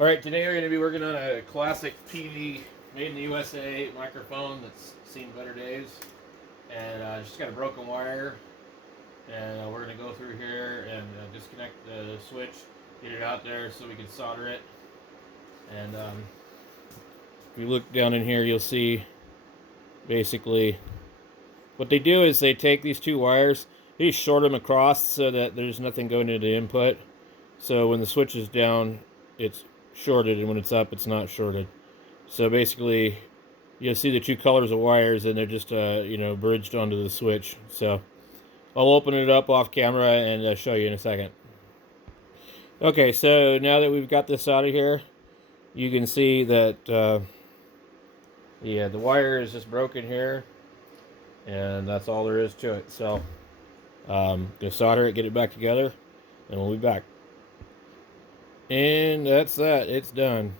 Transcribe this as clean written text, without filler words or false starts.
Alright, today we're going to be working on a classic Peavey made in the USA microphone that's seen better days. And just got a broken wire. And we're going to go through here and disconnect the switch, get it out there so we can solder it. And if you look down in here, you'll see basically what they do is they take these two wires, they short them across so that there's nothing going into the input. So when the switch is down, it's shorted, and when it's up, it's not shorted. So basically, you'll see the two colors of wires, and they're just bridged onto the switch. So I'll open it up off camera and show you in a second. Okay, so now that we've got this out of here, you can see that the wire is just broken here, and that's all there is to it. So gonna solder it, get it back together, and we'll be back. And that's that. It's done.